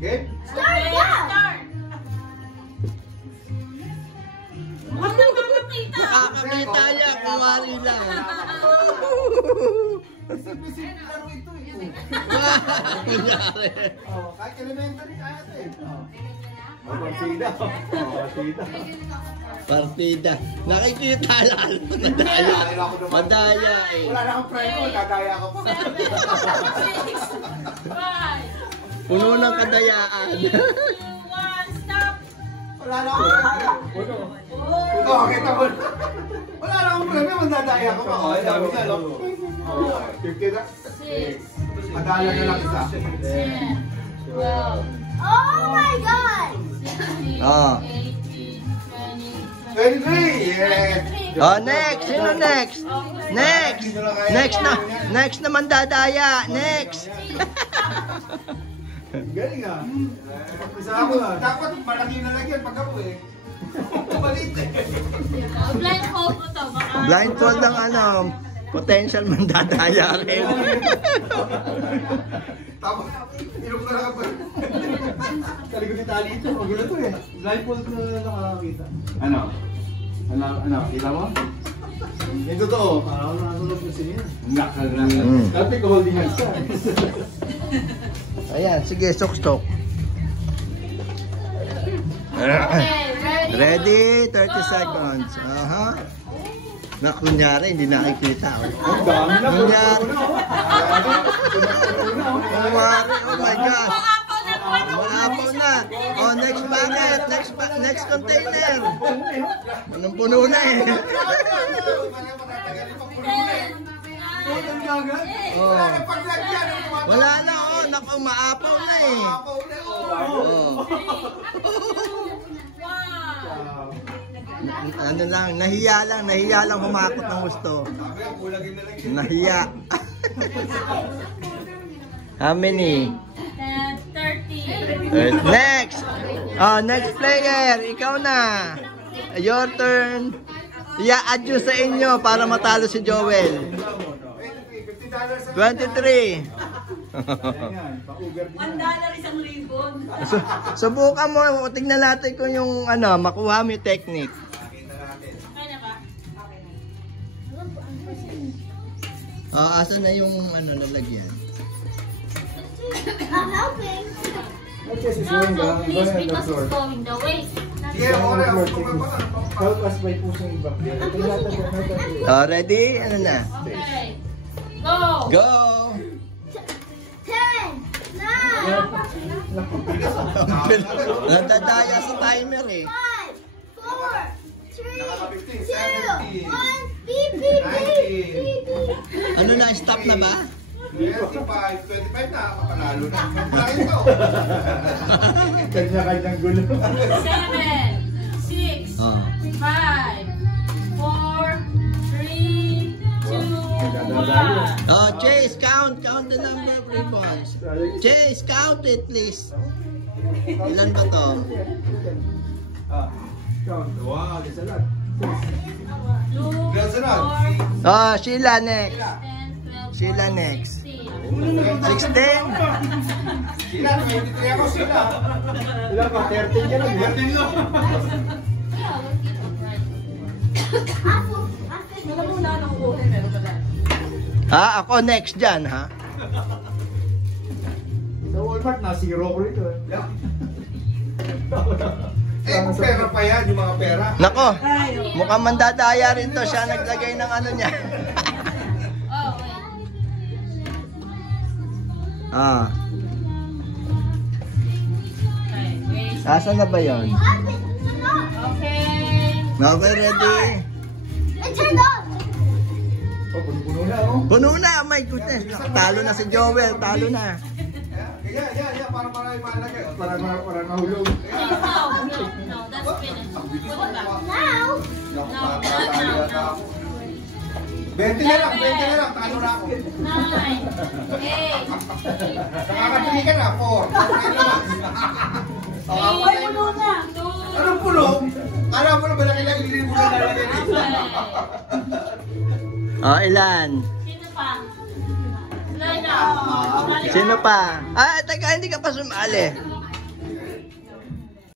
Game? Start, yeah! Start! Huwag nang kakakita! Nakakakita niya, kumari lang. Bisip-bisip laro ito eh. Kunyari. Kahit elementary kaya ito eh. Partida. Partida. Partida. Nakikita lang. Madaya. Madaya eh. Wala na akong preno, dadaya ka pa. 7, 6, 5, Puno ng kadayaan. 2, 1, stop! Wala na akong preno. Ito, kita mo. Wala na akong preno, mandadaya ka pa. Ay, dami niya, no? 50 na. 6, Madala na lang isa. 10, 12, Oh my God! 16, Ah. 18, 20, 23! Yes! Oh, next. Sino next? Next. Next naman dadaya. Next. Galing ah. Dapat malaki na lang yan pag ako eh. Malit eh. blindfold ko to. Baka... Blindfold ng ano, potential mandadaya rin. Tapos, inom na lang ako. Kaligod ni tali ito. Magulo to eh. Blindfold na nakakakita. Ano? Kita mo? Yung totoo. Parang nasunod mo siya. Nakal na nga. Dati ko holding hands ka. Ayan, sige, sok-sok. Okay, ready? Ready? 30 seconds. Aha. Na kunyari, hindi nakikita. Ang dami na. Kunyari. Kunyari, oh my gosh. Malapo na. Oh, next bucket. Next container. Punong-puno na eh. Oh. Wala na, oh. Naku, maapaw na eh. Oh. Ano lang, nahiya lang humakot ng gusto. Nahiya. How many? 30. Next! Oh, next player, ikaw na. Your turn. I-adjust sa inyo para matalo si Joel. 23. Subukan mo, tingnan natin kung yung ano, makuha mo yung technique. Kaya ba? Asan na yung ano lalagyan? I'm helping. No, please, because it's going the way. Help us by pushing back there. Ready? Ano na? Okay. Go! Go! 10, 9, Natadaya sa timer eh. 5, 4, 3, 2, 1, beep, beep, beep, beep, beep. Ano na, stop na ba? 25 na, mapanalo na. Bakit ito? Kanya-kanyang gulo. 7, 6, 5, 4, 3, 2, 1. Oh, Chase, count the number of ribbons. Chase, count it please. Ilan ba to? Count. Wow, isa lang. 2, Ilan sunod? 4, Oh, Sheila next. 10, 12, Sheila next. 16. 16? Sila, 23 ako sila. Ilan pa? 13 ka lang. 13 lang. Ako next dyan, ha? Sa Walmart, na-zero ko rito. Kung pera pa yan, yung mga pera. Nako, mukhang mandadaya rin to. Siya naglagay ng ano niya. Oh, wait. Okay, wait. Asan na ba yun? Okay. Okay, ready? It turned on. Oh, puno-puno na, oh. Puno na, my goodness. Talo na si Joel, talo na. Yeah, para malagay. Para mahulog. No, that's finished. Put it back. Now, No. 20 na lang, talo na ako. 9, 8, Nakakatuli ka na, 4. Ay, puno na. 2, Anong puno? Alam mo na ba lang ilang libo na lalagay dito? Ilan? sino pa? Slide na. Sino pa? Teka, hindi ka pa sumali.